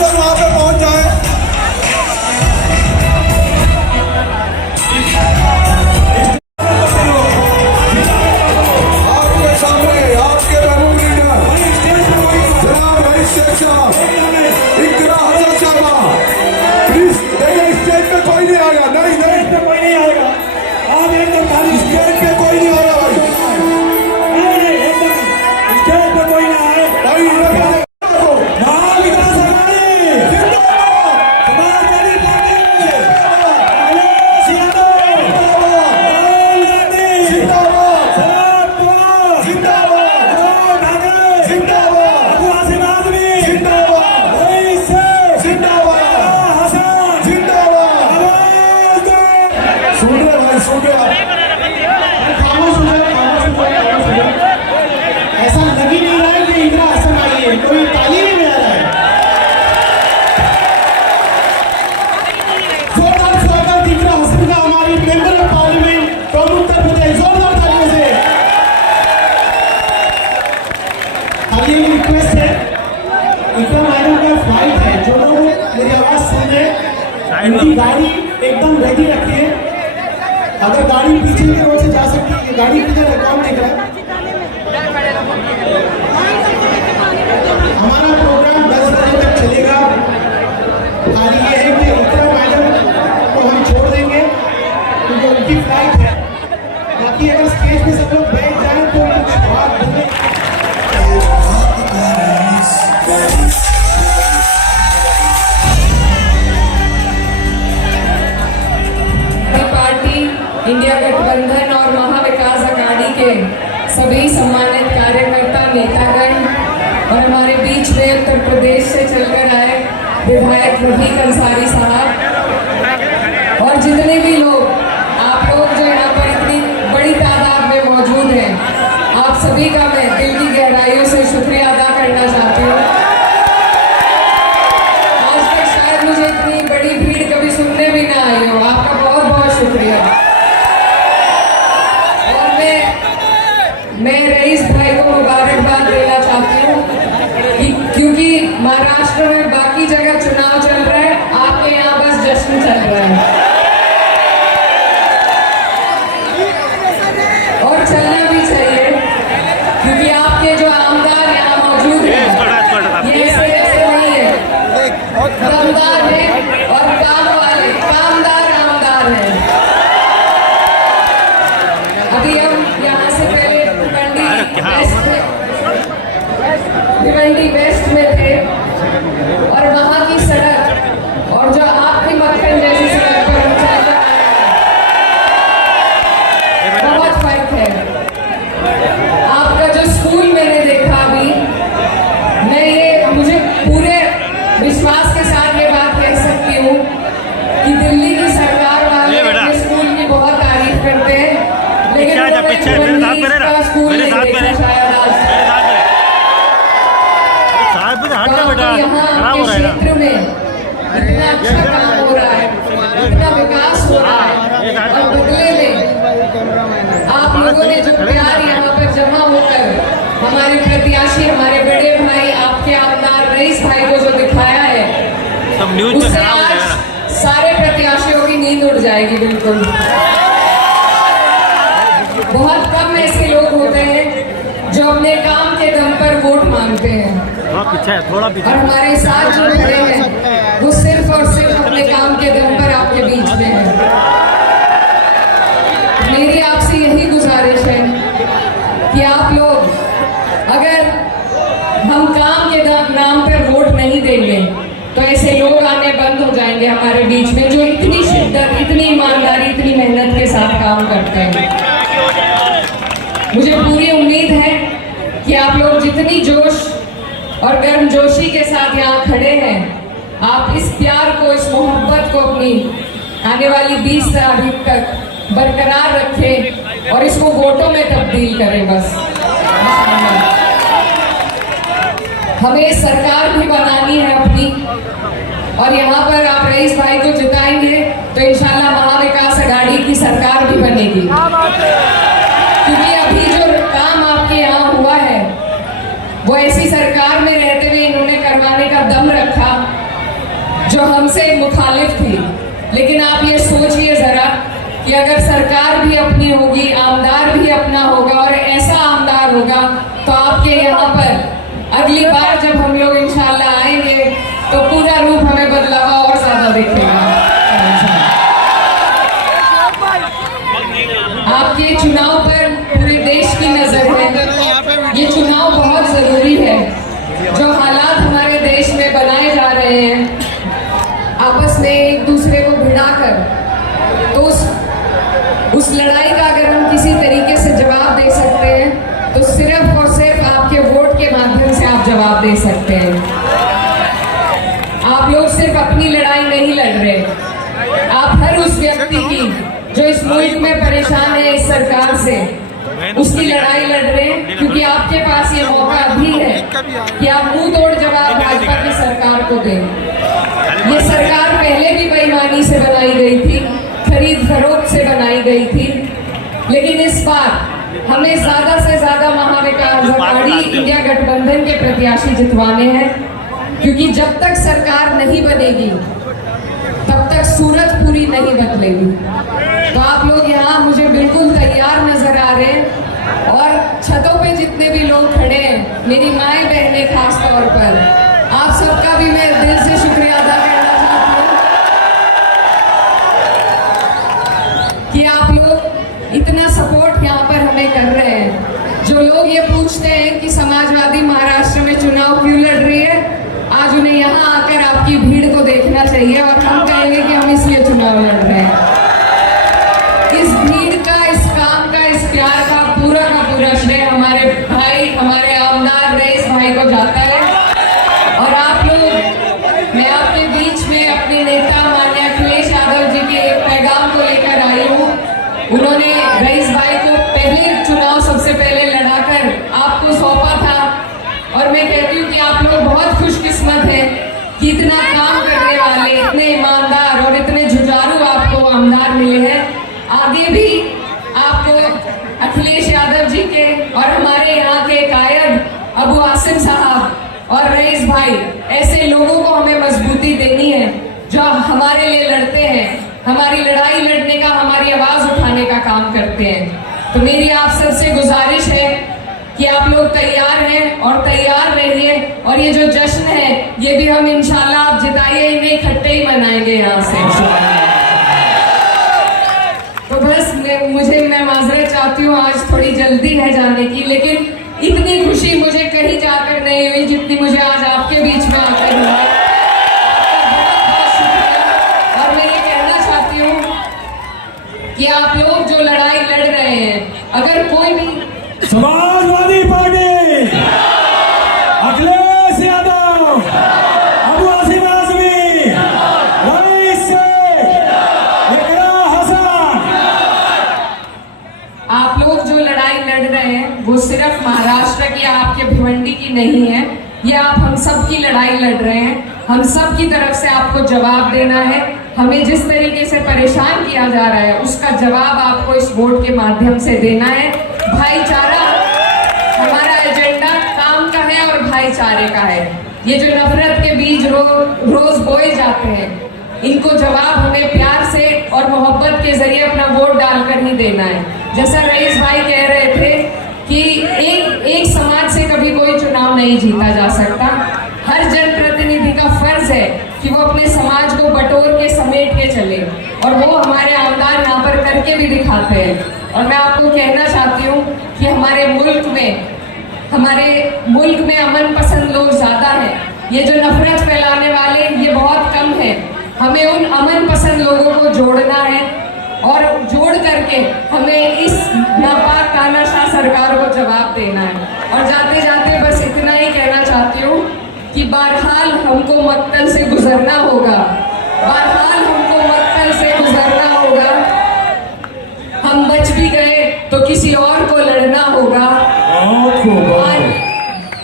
प्रशासन वहां पे पहुंच जाए। आपके सामने आपके प्रमुख लीडर जनाब रईस शेख साहब, इकरा हसन साहब, प्लीज देखिए स्टेज पे कोई नहीं आएगा। नहीं नहीं कोई नहीं आएगा। आप एकदम खाली स्टेज पे कोई नहीं आ रहा भाई। नहीं एकदम स्टेज पे कोई नहीं आए भाई। महाविकास आघाड़ी जिंदाबाद, समाजवादी पार्टी जिंदाबाद, राहुल गांधी जिंदाबाद, जिंदाबाद, जिंदाबाद, आदिवासी आदमी जिंदाबाद, रईस जिंदाबाद, हसन जिंदाबाद। आवाज दो। सुन रहे भाई, सुन रहे आप? खामोश हो जाए, ऐसा लग ही नहीं रहा है कि इंदिरा हसन आई है, कोई ताली नहीं बजा रहा है। जोरदार स्वागत इंदिरा हसन का हमारी member of parliament from Uttar Pradesh, जोरदार तालियों से। अभी एक रिक्वेस्ट है, इंदिरा मैडम का फ्लाइट है, जो लोग मेरी आवाज सुन रहे हैं उनकी गाड़ी एकदम रेडी रखिए। अगर गाड़ी पीछे की ओर से जा सकती है, गाड़ी किधर है, कौन देख रहा है? हमारा प्रोग्राम 10 बजे तक चलेगा। खाली ये है कि उत्तरा मैडम को हम छोड़ देंगे क्योंकि उनकी फ्लाइट है। बाकी अगर स्टेज पे सब लोग बैठ जाए तो कुछ बात बोले। पार्टी, इंडिया गठबंधन और महाविकास आघाड़ी के सभी सम्मानित कार्यकर्ता, नेतागण और हमारे बीच में उत्तर प्रदेश से चलकर आए विधायक रफीक अंसारी साहब और जितने भी लोग, आप लोग जो यहाँ पर इतनी बड़ी तादाद में मौजूद हैं, आप सभी का मैं दिल की गहराइयों से शुक्रिया अदा करना चाहती हूँ। आज तक शायद मुझे इतनी बड़ी भीड़ कभी सुनने भी ना आई हो। आपका बहुत बहुत शुक्रिया। और मैं रईस भाई को मुबारकबाद देना चाहती हूँ क्योंकि महाराष्ट्र में बाकी जगह चुनाव चल रहा है, आपके यहाँ बस जश्न चल रहा है और चलना भी चाहिए क्योंकि आपके जो आमदार यहाँ मौजूद हैं ये ऐसे नहीं है, दमदार है और काम वाले कामदार आमदार हैं। अभी हम यहाँ से पहले भिवंडी वेस्ट में थे और वहाँ की सड़क और जो आपकी मक्खन जैसी सड़क पर हम चलकर बहुत फर्क है। आपका जो स्कूल मैंने देखा अभी, मुझे पूरे विश्वास के साथ ये बात कह सकती हूँ कि दिल्ली की सरकार वाले अपने स्कूल की बहुत तारीफ करते हैं, लेकिन स्कूल नहीं देखा शायद आज। यहाँ के क्षेत्र में इतना अच्छा काम हो रहा है, इतना विकास हो रहा है और बदले में आप लोगों ने जो प्यार यहाँ पर जमा होकर हमारे प्रत्याशी, हमारे बड़े भाई, आपके आमदार रईस भाई को जो दिखाया है, उससे आज सारे प्रत्याशियों की नींद उड़ जाएगी। बिल्कुल बहुत कम ऐसे लोग होते हैं जो अपने काम के दम पर वोट मांगते हैं थोड़ा पीछे और हमारे साथ जो खड़े हैं वो सिर्फ और सिर्फ अपने काम के दम पर आपके बीच में है। मेरी आपसे यही गुजारिश है कि आप लोग, अगर हम काम के नाम पर वोट नहीं देंगे तो ऐसे लोग आने बंद हो जाएंगे हमारे बीच में जो इतनी शिद्दत, इतनी ईमानदारी, इतनी मेहनत के साथ काम करते हैं। मुझे पूरी उम्मीद है कि आप लोग जितनी जोश और गर्मजोशी के साथ यहाँ खड़े हैं, आप इस प्यार को, इस मोहब्बत को अपनी आने वाली 20 तारीख तक बरकरार रखें और इसको वोटों में तब्दील करें। बस हमें सरकार भी बनानी है अपनी और यहाँ पर आप रईस भाई को जिताएंगे तो इंशाल्लाह महाविकास आघाड़ी की सरकार भी बनेगी। क्योंकि अभी जो काम आपके यहाँ हुआ है वो ऐसी सरकार में रहते हुए इन्होंने करवाने का दम रखा जो हमसे मुखालिफ थी। लेकिन आप ये सोचिए जरा कि अगर सरकार भी अपनी होगी, आमदार भी अपना होगा और ऐसा आमदार होगा, तो आपके यहाँ पर अगली बार जब हम लोग इंशाल्लाह आएंगे तो पूरा रूप हमें बदला हुआ और ज्यादा दिखेगा। आपके चुनाव पर पूरे देश की नजर है। ये चुनाव बहुत जरूरी है। जो हालात हमारे देश में बनाए जा रहे हैं, आपस में एक दूसरे को भिड़ाकर, तो उस लड़ाई का अगर हम किसी तरीके से जवाब दे सकते हैं तो सिर्फ और सिर्फ आपके वोट के माध्यम से आप जवाब दे सकते हैं। आप लोग सिर्फ अपनी लड़ाई नहीं लड़ रहे, आप हर उस व्यक्ति की जो इस मुल्क में परेशान है इस सरकार से, उसकी लड़ाई लड़ रहे हैं, क्योंकि आपके पास ये मौका अभी है कि आप मुंह तोड़ जवाब भाजपा की सरकार को दें। ये सरकार पहले भी बेईमानी से बनाई गई थी, खरीद फरोख्त से बनाई गई थी, लेकिन इस बार हमें ज्यादा से ज्यादा महाविकास अघाड़ी इंडिया गठबंधन के प्रत्याशी जितवाने हैं, क्योंकि जब तक सरकार नहीं बनेगी तब तक सूरत पूरी नहीं बदलेगी। तो आप लोग यहाँ मुझे बिल्कुल तैयार नजर आ रहे हैं, और छतों पे जितने भी लोग खड़े हैं, मेरी माएं बहनें खास तौर पर, आप सबका भी मैं दिल से शुक्रिया अदा करना चाहती हूँ कि आप लोग इतना सपोर्ट यहाँ पर हमें कर रहे हैं। जो लोग ये पूछते हैं कि समाजवादी महाराष्ट्र में चुनाव क्यों लड़ रही है, आज उन्हें यहाँ आकर आपकी भीड़ को देखना चाहिए, और हम कहेंगे कि हम इसलिए चुनाव लड़ रहे हैं। इस भीड़ का, इस काम का, इस प्यार का पूरा श्रेय हमारे भाई, हमारे आमदार रईस भाई को जाता है। और आप लोग, मैं आपके बीच में अपने नेता माननीय अखिलेश यादव जी के एक पैगाम को लेकर आई हूँ। उन्होंने रईस भाई को पहले चुनाव सबसे पहले लड़ाकर आपको सौंपा था, और मैं कहती हूँ कि आप लोग बहुत खुशकिस्मत हैं कि इतना काम करने वाले, इतने ईमानदार और इतने जुझारू आपको आमदार मिले हैं। आगे भी आपको अखिलेश यादव जी के और हमारे यहाँ के कायद अबू आसिम साहब और रईस भाई, ऐसे लोगों को हमें मजबूती देनी है जो हमारे लिए लड़ते हैं, हमारी लड़ाई लड़ने का, हमारी आवाज उठाने का काम करते हैं। तो मेरी आप सबसे गुजारिश है कि आप लोग तैयार हैं और तैयार रहिए, और ये जो जश्न है ये भी हम इंशाल्लाह, आप जिताइए, इन्हें इकट्ठे ही मनाएंगे यहाँ से। तो बस मैं माजरत चाहती हूँ, आज थोड़ी जल्दी है जाने की, लेकिन इतनी खुशी मुझे कहीं जाकर नहीं हुई जितनी मुझे आज आपके बीच में आकर हुई। और मैं ये कहना चाहती हूँ कि आप लोग जो लड़ाई लड़ रहे हैं, अगर कोई भी समाजवादी पार्टी, अखिलेश यादव, अबू आसिम आजमी, रईस हसन, आप लोग जो लड़ाई लड़ रहे हैं वो सिर्फ महाराष्ट्र की, आपके भिवंडी की नहीं है, ये आप हम सब की लड़ाई लड़ रहे हैं। हम सब की तरफ से आपको जवाब देना है। हमें जिस तरीके से परेशान किया जा रहा है उसका जवाब आपको इस वोट के माध्यम से देना है। भाईचारा हमारा एजेंडा काम का है और भाईचारे का है। ये जो नफरत के बीज रोज बोए जाते हैं, इनको जवाब हमें प्यार से और मोहब्बत के जरिए अपना वोट डालकर ही देना है। जैसा रईस भाई कह रहे थे कि एक समाज से कभी कोई चुनाव नहीं जीता जा सकता। हर जनप्रतिनिधि का फर्ज है कि वो अपने समाज को बटोर के समेट के चले, और वो हमारे आमदार यहाँ पर करके भी दिखाते हैं। और मैं आपको कहना चाहती हूँ कि हमारे मुल्क में अमन पसंद लोग ज्यादा हैं। ये जो नफरत फैलाने वाले ये बहुत कम है। हमें उन अमन पसंद लोगों को जोड़ना है, और जोड़ करके हमें इस नापाक तानाशाह सरकार को जवाब देना है। और जाते जाते बस इतना ही कहना चाहती हूँ कि बहरहाल हमको मक्तल से गुजरना होगा, बहरहाल हमको मक्तल से गुजरना होगा। हम बच भी गए तो किसी और को लड़ना होगा।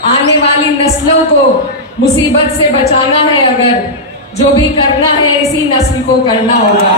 आने वाली नस्लों को मुसीबत से बचाना है, अगर जो भी करना है इसी नस्ल को करना होगा।